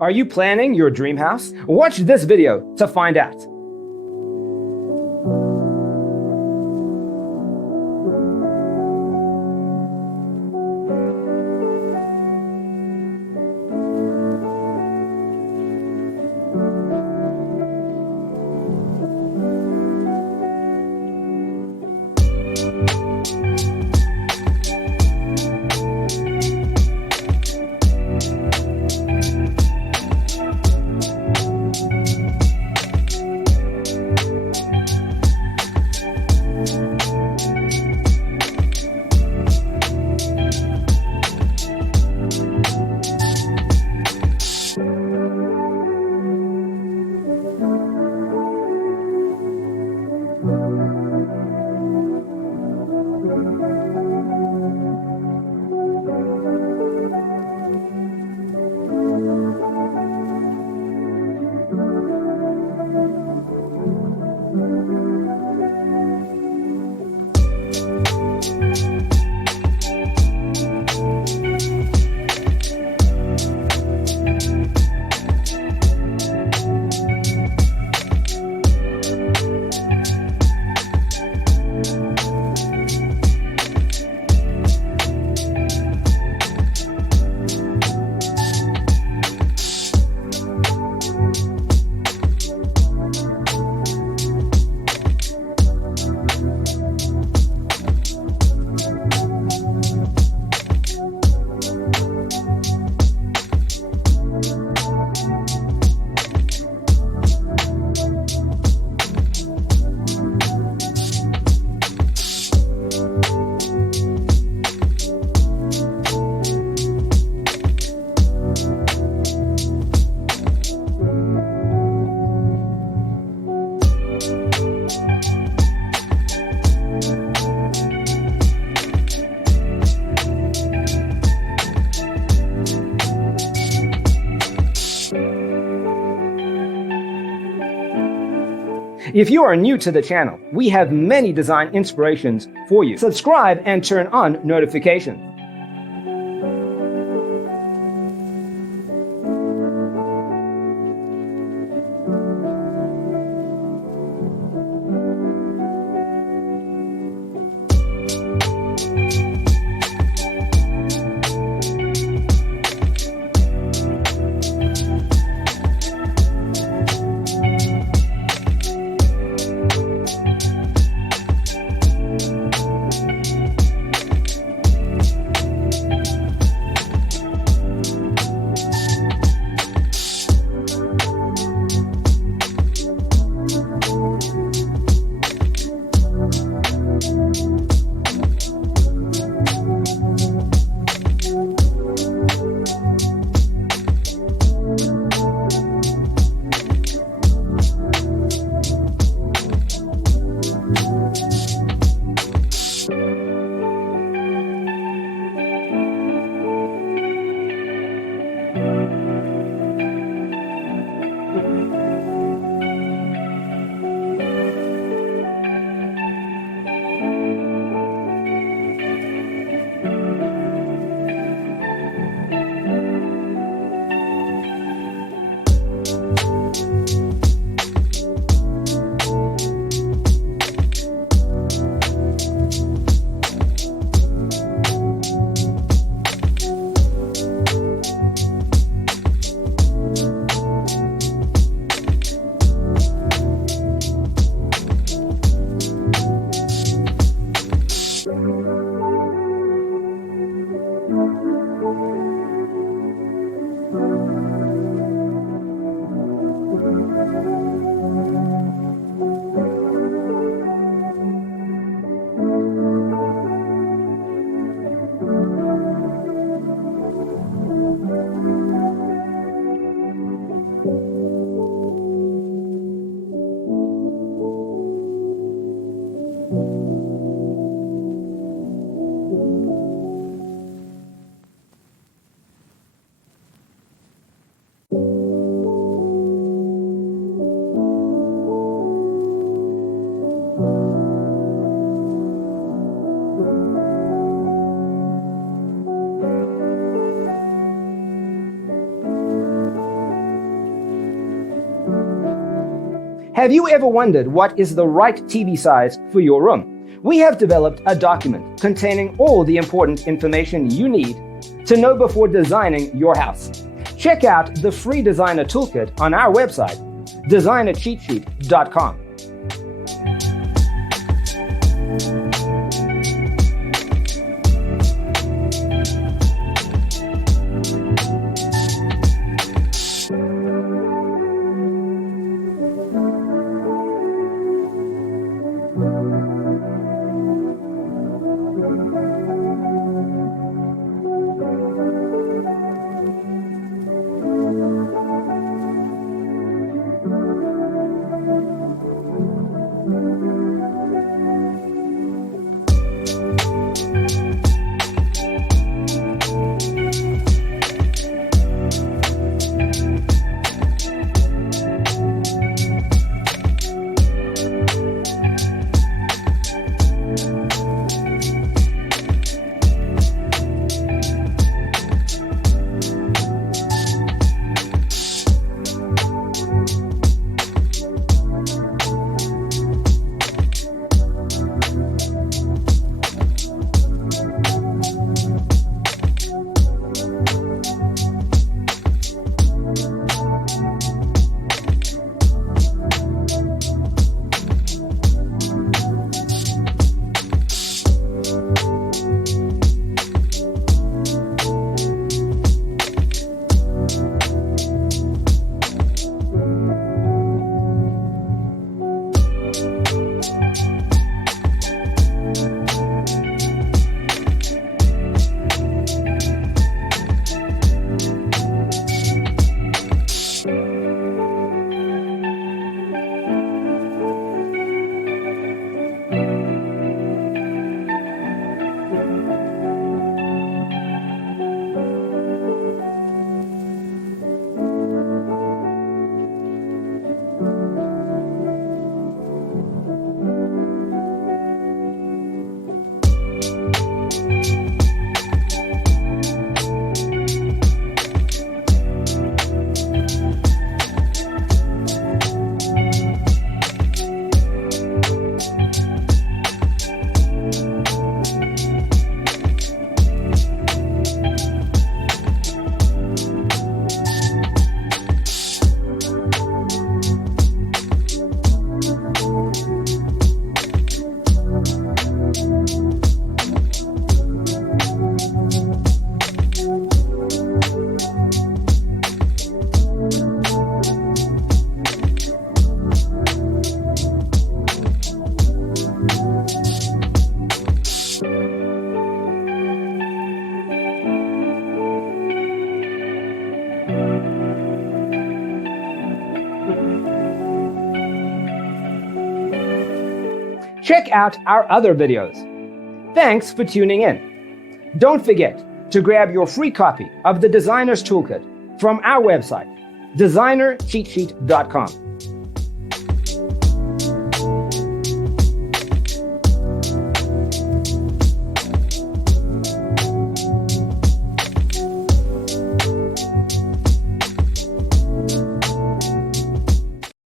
Are you planning your dream house? Watch this video to find out. If you are new to the channel, we have many design inspirations for you. Subscribe and turn on notifications. Have you ever wondered what is the right TV size for your room? We have developed a document containing all the important information you need to know before designing your house. Check out the free designer toolkit on our website, designercheatsheet.com. Check out our other videos. Thanks for tuning in. Don't forget to grab your free copy of the Designer's Toolkit from our website, designercheatsheet.com.